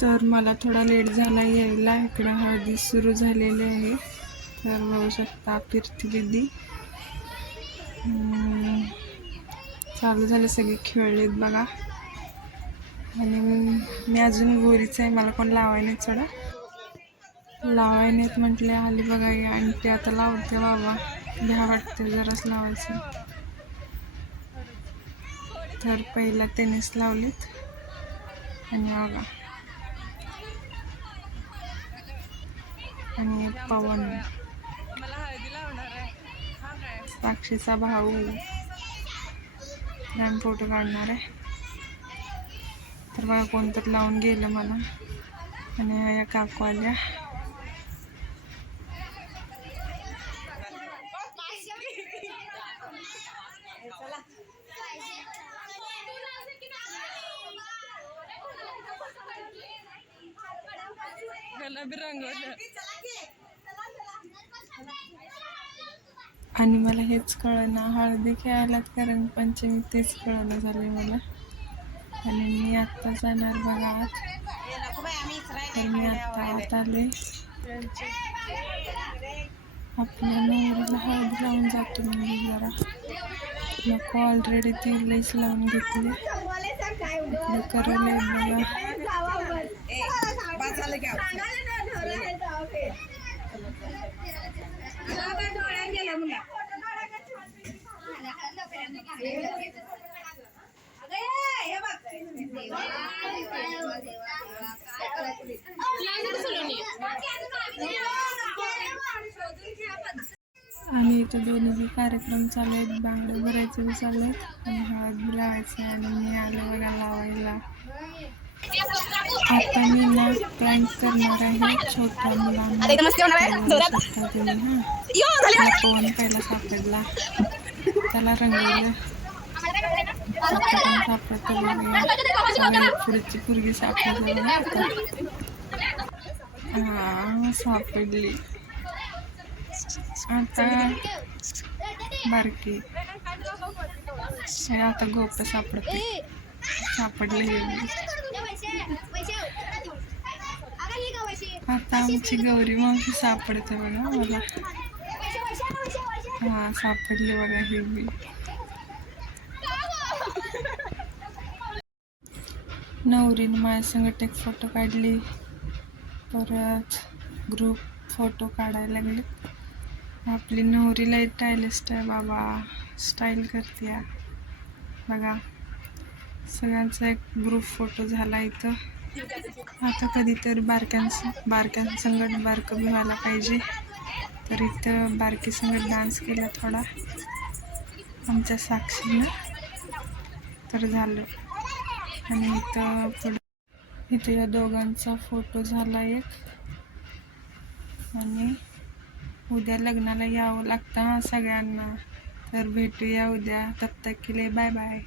तर मला थोडा लेट झाला यायला. इकडं हळदी सुरू झालेली आहे. तर बघू शकता कीर्ती दीदी चालू झाले, सगळे खेळलेत बघा. आणि मी अजून गोरीच आहे, मला कोण लावाय नाही चढा लावाय नाहीत म्हटले. आली बघा आणि ते आता लावते बाबा, भ्या वाटते जराच लावायचं. तर पहिला त्यानेच लावलीत आणि बघा. आणि पवन साक्षीचा भाऊ फोटो काढणार आहे. तर बघा कोणतरी लावून गेलं मला. आणि या काकू आल्या. आणि मला हेच कळना, हळदी खेळायलात का रंगपंचमी तेच कळना झाले मला. आणि मी आत्ता जाणार बघा आत. तर मी आत्ता आत आले. आपल्या नवरीला हळद लावून जातो म्हणजे जरा नको, ऑलरेडी ती लईच लावून घेतली. आपलं करवलं बघा. आणि इथं दोन्ही कार्यक्रम चालू आहेत, बांगड्या भरायचे बी चालू आहेत आणि हळद बी लावायचं. आणि मी आले बघा लावायला. आता मी ना प्रँक करणार आहे छोट्या मुलांना. पवन पहिला सापडला, त्याला रंगवलं. पुढची पोरगी सापडली. हा सापडली. आता बारकी आता गोप सापडले. आता आमची गौरी मावशी सापडते बघा मला. हा सापडली बघा हे बी. नवरीने माझ्या संगत एक फोटो काढली. परत ग्रुप फोटो काढायला लागले. आपली नवरीला स्टायलिस्ट आहे बाबा, स्टाईल करते बघा. सगळ्यांचा एक ग्रुप फोटो झाला इथं. आता कधीतरी बारक्यांसंगत बारकं बी व्हायला पाहिजे. तर इथं बारकी संगत डान्स केला थोडा आमच्या साक्षीनं, तर झालं. आणि इथं या दोघांचा फोटो झाला एक. आणि उद्या लग्नाला यावं लागतं सगळ्यांना. तर भेटूया उद्या. तब तक के लिए बाय बाय.